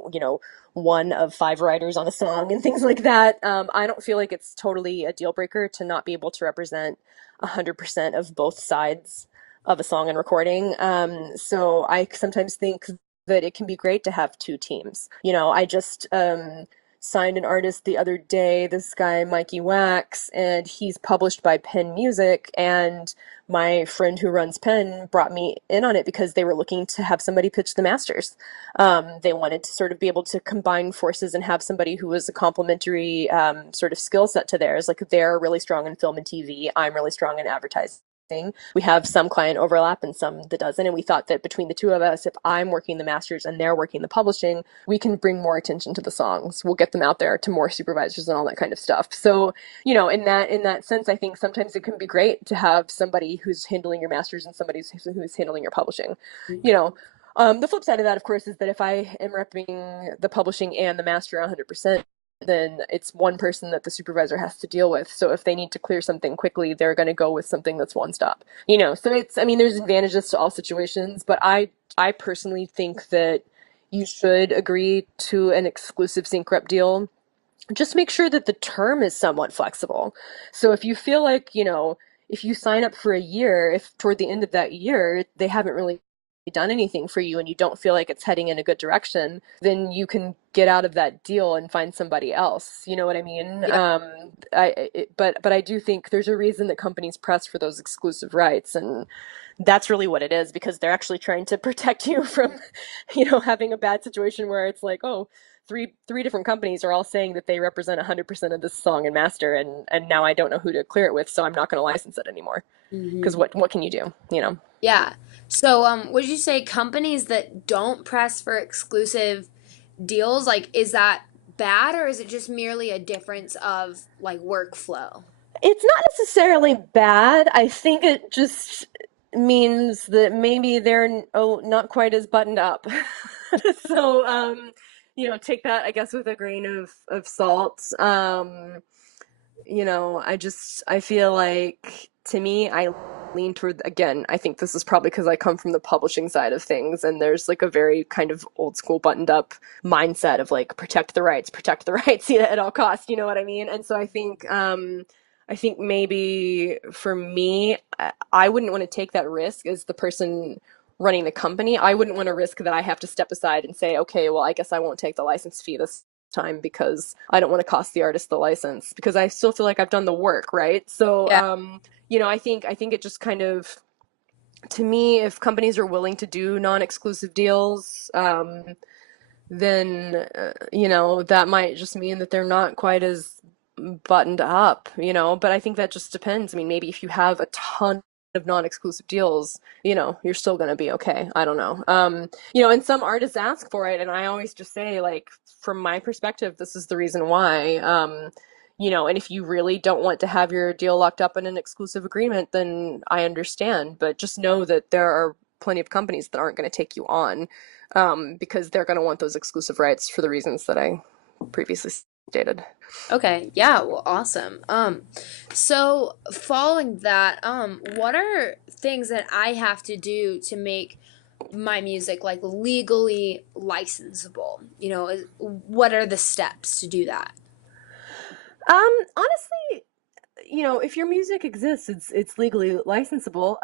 one of 5 writers on a song and things like that, I don't feel like it's totally a deal breaker to not be able to represent 100% of both sides of a song and recording. So I sometimes think that it can be great to have two teams. I just signed an artist the other day, this guy Mikey Wax, and he's published by Penn Music, and my friend who runs Penn brought me in on it because they were looking to have somebody pitch the masters. They wanted to sort of be able to combine forces and have somebody who was a complementary sort of skill set to theirs. Like they're really strong in film and TV, I'm really strong in advertising. We have some client overlap and some that doesn't, and we thought that between the two of us, if I'm working the masters and they're working the publishing, we can bring more attention to the songs. We'll get them out there to more supervisors and all that kind of stuff. So, in that sense, I think sometimes it can be great to have somebody who's handling your masters and somebody who's handling your publishing. The flip side of that, of course, is that if I am repping the publishing and the master 100%, then it's one person that the supervisor has to deal with. So if they need to clear something quickly, they're going to go with something that's one stop. So there's advantages to all situations, but I personally think that you should agree to an exclusive sync rep deal. Just make sure that the term is somewhat flexible. So if you feel like, if you sign up for a year, if toward the end of that year, they haven't really done anything for you and you don't feel like it's heading in a good direction, then you can get out of that deal and find somebody else. You know what I mean? Yeah. But I do think there's a reason that companies press for those exclusive rights, and that's really what it is, because they're actually trying to protect you from, having a bad situation where it's like, oh, three different companies are all saying that they represent 100% of this song and master, and now I don't know who to clear it with, so I'm not going to license it anymore. Because what can you do? Yeah. So would you say companies that don't press for exclusive deals, like, is that bad, or is it just merely a difference of like workflow? It's not necessarily bad. I think it just means that maybe they're not quite as buttoned up. So take that, I guess, with a grain of salt. I feel like, to me, I lean toward, again, I think this is probably because I come from the publishing side of things, and there's like a very kind of old school buttoned up mindset of like protect the rights at all costs, you know what I mean? And so I think maybe for me, I wouldn't want to take that risk as the person running the company, I wouldn't want to risk that I have to step aside and say, okay, well, I guess I won't take the license fee this time because I don't want to cost the artist the license, because I still feel like I've done the work, right? So, Yeah. I think it just kind of, to me, if companies are willing to do non-exclusive deals, then that might just mean that they're not quite as buttoned up, but I think that just depends. I mean, maybe if you have a ton of non-exclusive deals, you're still going to be okay. I don't know. And some artists ask for it, and I always just say, like, from my perspective, this is the reason why. And if you really don't want to have your deal locked up in an exclusive agreement, then I understand, but just know that there are plenty of companies that aren't going to take you on, because they're going to want those exclusive rights for the reasons that I previously stated. Okay, yeah, well, awesome. So following that, what are things that I have to do to make my music like legally licensable? What are the steps to do that? Honestly, if your music exists, it's legally licensable.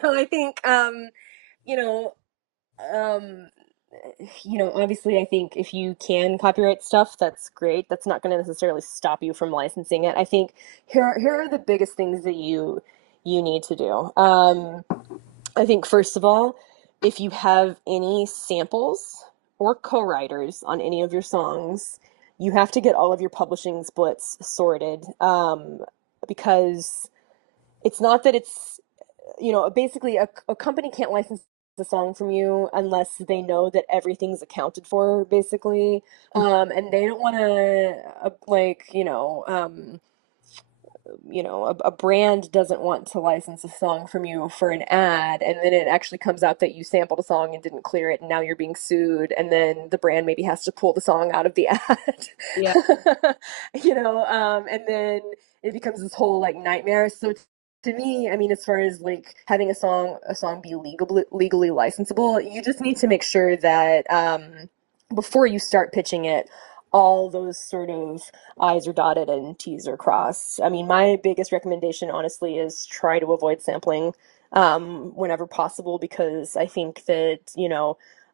So I think, you know, um, obviously, I think if you can copyright stuff, that's great. That's not going to necessarily stop you from licensing it. I think here are the biggest things that you need to do. I think first of all, if you have any samples or co-writers on any of your songs, you have to get all of your publishing splits sorted, because it's not that it's, basically a company can't license the song from you unless they know that everything's accounted for, basically. And they don't want to, a brand doesn't want to license a song from you for an ad, and then it actually comes out that you sampled a song and didn't clear it, and now you're being sued, and then the brand maybe has to pull the song out of the ad. Yeah. And then it becomes this whole like nightmare. So to me, I mean, as far as like having a song be legally licensable, you just need to make sure that, before you start pitching it, all those sort of I's are dotted and T's are crossed. I mean, my biggest recommendation, honestly, is try to avoid sampling, whenever possible, because I think that,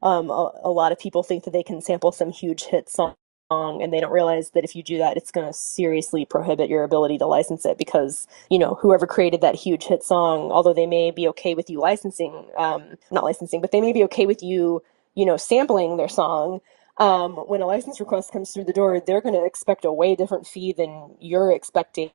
a lot of people think that they can sample some huge hit song, and they don't realize that if you do that, it's going to seriously prohibit your ability to license it, because, whoever created that huge hit song, although they may be okay with you licensing, not licensing, but they may be okay with you, sampling their song, when a license request comes through the door, they're going to expect a way different fee than you're expecting,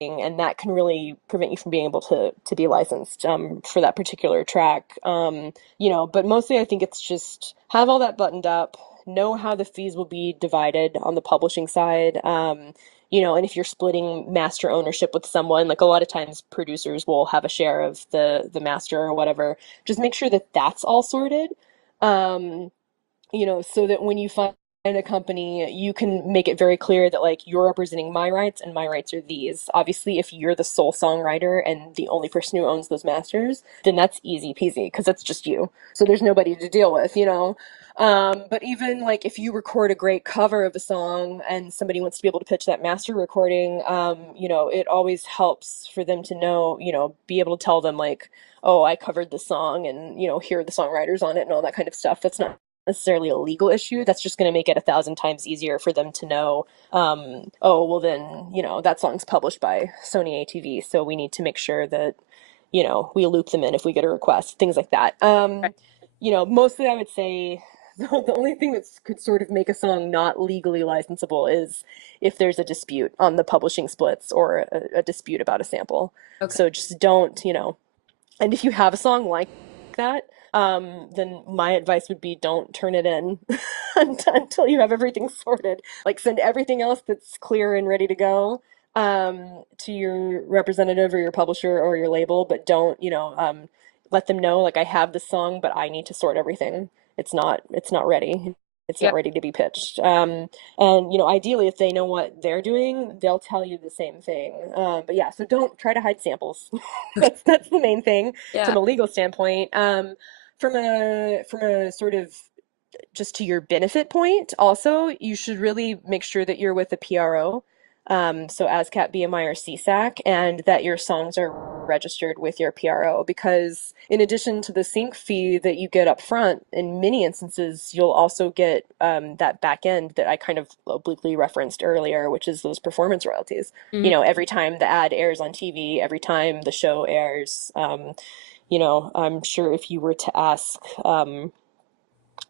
and that can really prevent you from being able to be licensed, for that particular track. But mostly I think it's just have all that buttoned up, know how the fees will be divided on the publishing side. And if you're splitting master ownership with someone, like a lot of times producers will have a share of the master or whatever, just make sure that that's all sorted. Um, so that when you find a company, you can make it very clear that like you're representing my rights and my rights are these. Obviously, if you're the sole songwriter and the only person who owns those masters, then that's easy peasy because it's just you. So there's nobody to deal with. But even like if you record a great cover of a song and somebody wants to be able to pitch that master recording, it always helps for them to know, be able to tell them like, oh, I covered this song and, here are the songwriters on it and all that kind of stuff. That's not necessarily a legal issue. That's just going to make it 1,000 times easier for them to know, oh, well then, that song's published by Sony ATV, so we need to make sure that, we loop them in if we get a request, things like that. Mostly I would say the only thing that could sort of make a song not legally licensable is if there's a dispute on the publishing splits or a dispute about a sample. Okay. So just don't, and if you have a song like that, then my advice would be don't turn it in until you have everything sorted. Like send everything else that's clear and ready to go, to your representative or your publisher or your label, but don't, let them know like I have this song, but I need to sort everything. It's not ready. It's Yeah. not ready to be pitched. And ideally, if they know what they're doing, they'll tell you the same thing. But yeah, so don't try to hide samples. That's the main thing Yeah. from a legal standpoint. From a sort of just to your benefit point, also, you should really make sure that you're with a PRO. so ASCAP, BMI, or CSAC, and that your songs are registered with your PRO. Because in addition to the sync fee that you get up front, in many instances, you'll also get that back end that I kind of obliquely referenced earlier, which is those performance royalties. You Mhm. know, every time the ad airs on TV, every time the show airs, you know, I'm sure if you were to ask,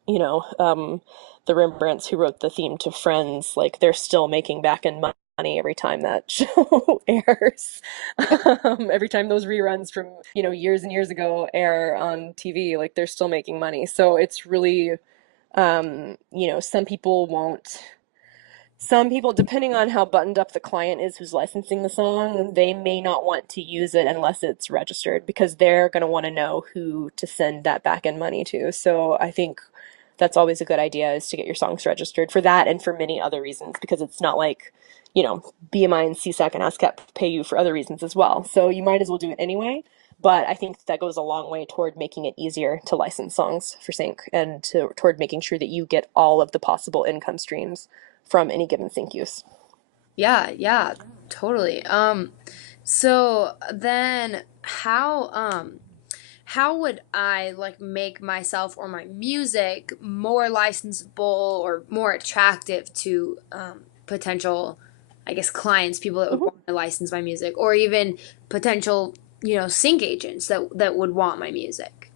you know, the Rembrandts who wrote the theme to Friends, like they're still making back end money every time that show airs. Every time those reruns from, you know, years and years ago air on TV, like they're still making money. So it's really, you know, some people, depending on how buttoned up the client is who's licensing the song, they may not want to use it unless it's registered because they're going to want to know who to send that back end money to. So I think that's always a good idea is to get your songs registered for that and for many other reasons because it's not like, you know, BMI and CSAC and ASCAP pay you for other reasons as well. So you might as well do it anyway. But I think that goes a long way toward making it easier to license songs for sync and toward making sure that you get all of the possible income streams from any given sync use. Yeah, yeah, totally. So then how would I like make myself or my music more licensable or more attractive to potential, I guess, clients, people that would Mhm. want to license my music, or even potential, sync agents that would want my music?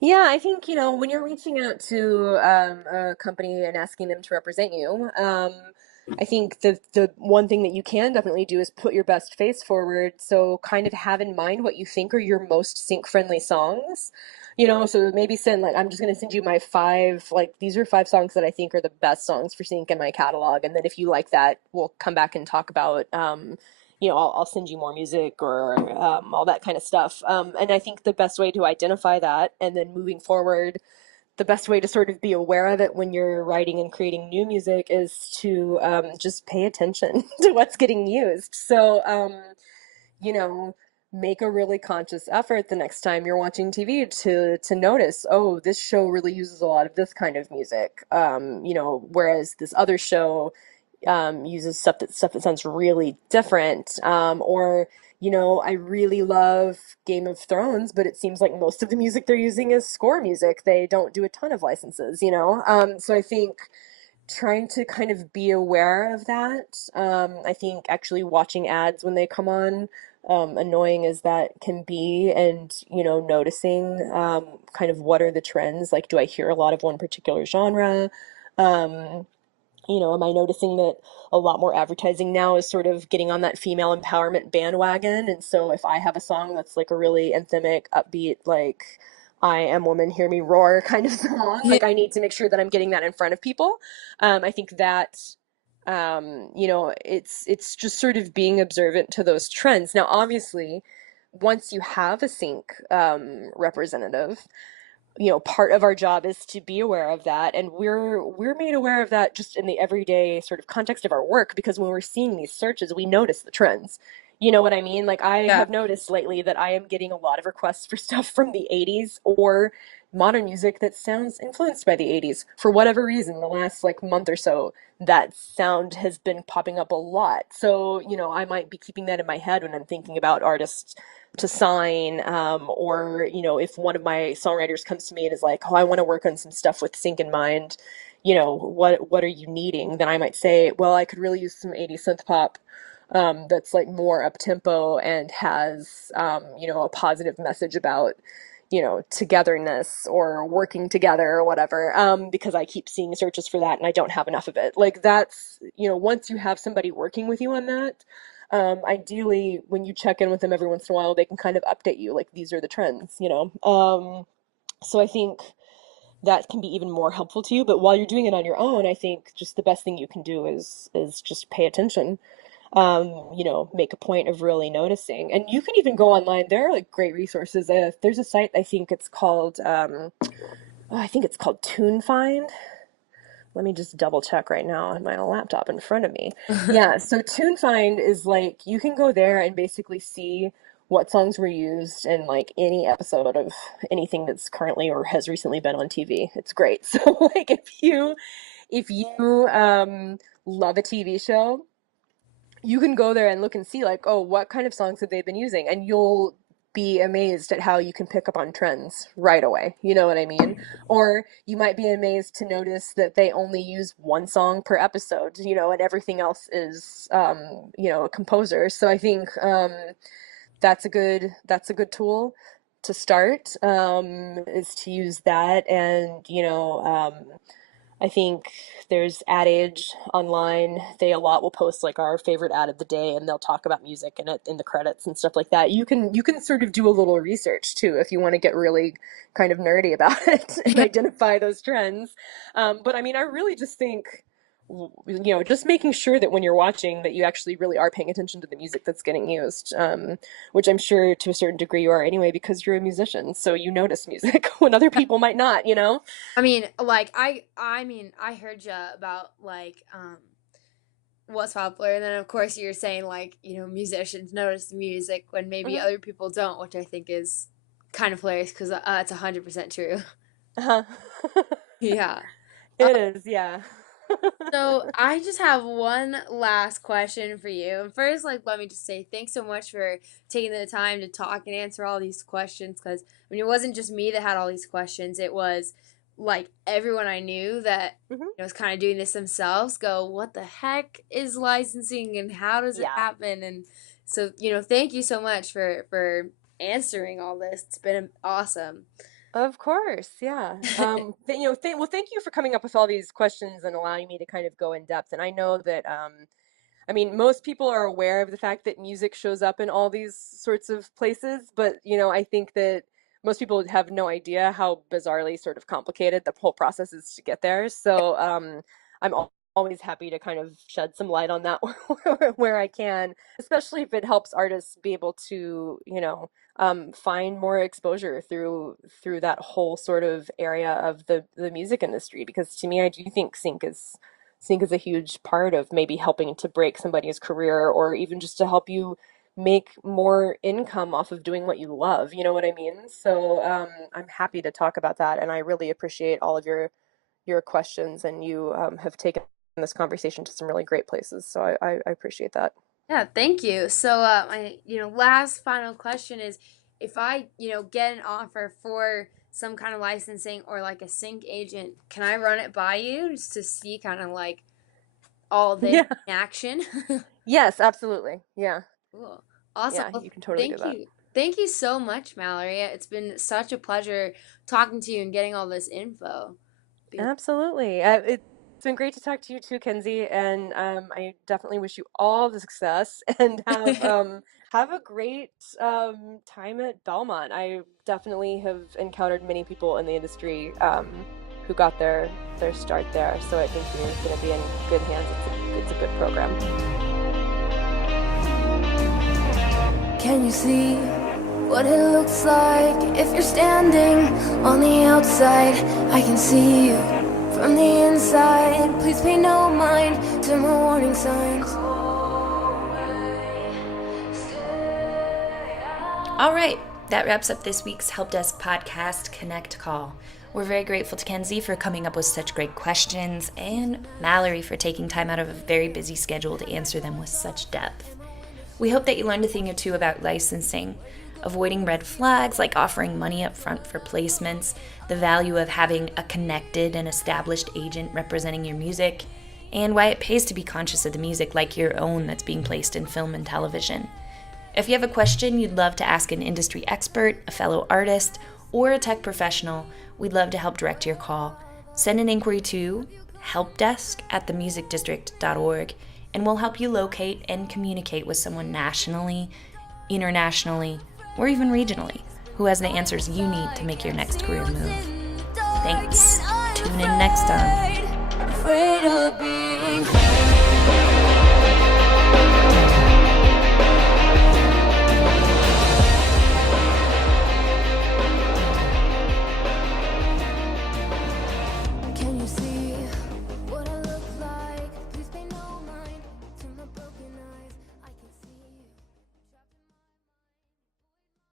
Yeah, I think, you know, when you're reaching out to a company and asking them to represent you, I think the one thing that you can definitely do is put your best face forward. So kind of have in mind what you think are your most sync-friendly songs. You know, so maybe send like I'm just gonna send you my five, like these are five songs that I think are the best songs for sync in my catalog. And then if you like that, we'll come back and talk about you know, I'll send you more music or all that kind of stuff. And I think the best way to identify that and then moving forward, the best way to sort of be aware of it when you're writing and creating new music is to just pay attention to what's getting used. So, you know, make a really conscious effort the next time you're watching TV to notice, oh, this show really uses a lot of this kind of music. You know, whereas this other show uses stuff that sounds really different. Or you know, I really love Game of Thrones, but it seems like most of the music they're using is score music. They don't do a ton of licenses, you know. So I think trying to kind of be aware of that. I think actually watching ads when they come on, annoying as that can be, and you know, noticing kind of what are the trends. Like, do I hear a lot of one particular genre? Um, you know, am I noticing that a lot more advertising now is sort of getting on that female empowerment bandwagon? And so if I have a song that's like a really anthemic, upbeat, like I am woman, hear me roar kind of song, Yeah. like I need to make sure that I'm getting that in front of people. I think that you know, it's just sort of being observant to those trends. Now, obviously, once you have a sync representative, you know, part of our job is to be aware of that, and we're made aware of that just in the everyday sort of context of our work because when we're seeing these searches we notice the trends. You know what I mean? Like I Yeah. have noticed lately that I am getting a lot of requests for stuff from the 80s or modern music that sounds influenced by the 80s for whatever reason. The last like month or so that sound has been popping up a lot, so you know, I might be keeping that in my head when I'm thinking about artists to sign, or you know, if one of my songwriters comes to me and is like, oh, I want to work on some stuff with sync in mind, you know, what are you needing? Then I might say, well, I could really use some 80s synth pop, that's like more up tempo and has you know, a positive message about, you know, togetherness or working together or whatever, because I keep seeing searches for that and I don't have enough of it. Like that's, you know, once you have somebody working with you on that, ideally, when you check in with them every once in a while, they can kind of update you, like these are the trends, you know. So I think that can be even more helpful to you. But while you're doing it on your own, I think just the best thing you can do is just pay attention. You know, make a point of really noticing. And you can even go online. There are like great resources. There's a site, I think it's called TuneFind. Let me just double check right now on my laptop in front of me. Yeah, so TuneFind is like you can go there and basically see what songs were used in like any episode of anything that's currently or has recently been on TV. It's great. So like if you love a TV show you can go there and look and see like, oh, what kind of songs have they been using? And you'll be amazed at how you can pick up on trends right away. You know what I mean? Or you might be amazed to notice that they only use one song per episode, and everything else is, a composer. So I think that's a good tool to start, is to use that. And I think there's Ad Age online. They a lot will post like our favorite ad of the day, and they'll talk about music in the credits and stuff like that. You can sort of do a little research too if you want to get really kind of nerdy about it and identify those trends. But I mean, I really just think, just making sure that when you're watching that you actually really are paying attention to the music that's getting used, which I'm sure to a certain degree you are anyway, because you're a musician, so you notice music when other people might not, I mean, like I heard you about like what's popular, and then of course you're saying like musicians notice the music when maybe other people don't, which I think is kind of hilarious because it's 100% true. Uh-huh. Yeah. It is, yeah. So I just have one last question for you. And first, like, let me just say thanks so much for taking the time to talk and answer all these questions. Because I mean, it wasn't just me that had all these questions. It was like everyone I knew that was kind of doing this themselves. Go, what the heck is licensing and how does it happen? And so thank you so much for answering all this. It's been awesome. Of course, yeah. Well, thank you for coming up with all these questions and allowing me to kind of go in depth. And I know that, I mean, most people are aware of the fact that music shows up in all these sorts of places, but, I think that most people have no idea how bizarrely sort of complicated the whole process is to get there. So, I'm always happy to kind of shed some light on that where I can, especially if it helps artists be able to, find more exposure through that whole sort of area of the music industry. Because to me, I do think sync is a huge part of maybe helping to break somebody's career, or even just to help you make more income off of doing what you love. You know what I mean? So I'm happy to talk about that, and I really appreciate all of your questions, and you have taken this conversation to some really great places. So I appreciate that. Yeah, thank you. So, my last final question is, if I get an offer for some kind of licensing or like a sync agent, can I run it by you just to see kind of like all this in action? Yes, absolutely. Yeah. Cool. Awesome. Yeah, you can totally do that. Thank you. Thank you so much, Mallory. It's been such a pleasure talking to you and getting all this info. Absolutely. It's been great to talk to you too, Kenzie, and I definitely wish you all the success and have a great time at Belmont. I definitely have encountered many people in the industry who got their start there, so I think you're going to be in good hands. It's a good program. Can you see what it looks like if you're standing on the outside? I can see you from the inside. Please pay no mind to my warning signs. All right, that wraps up this week's Help Desk podcast, Connect Call. We're very grateful to Kenzie for coming up with such great questions, and Mallory for taking time out of a very busy schedule to answer them with such depth. We hope that you learned a thing or two about licensing, avoiding red flags like offering money up front for placements, the value of having a connected and established agent representing your music, and why it pays to be conscious of the music like your own that's being placed in film and television. If you have a question you'd love to ask an industry expert, a fellow artist, or a tech professional, we'd love to help direct your call. Send an inquiry to helpdesk@themusicdistrict.org, and we'll help you locate and communicate with someone nationally, internationally, or even regionally who has the answers you need to make your next career move. Thanks. Tune in next time. Afraid of being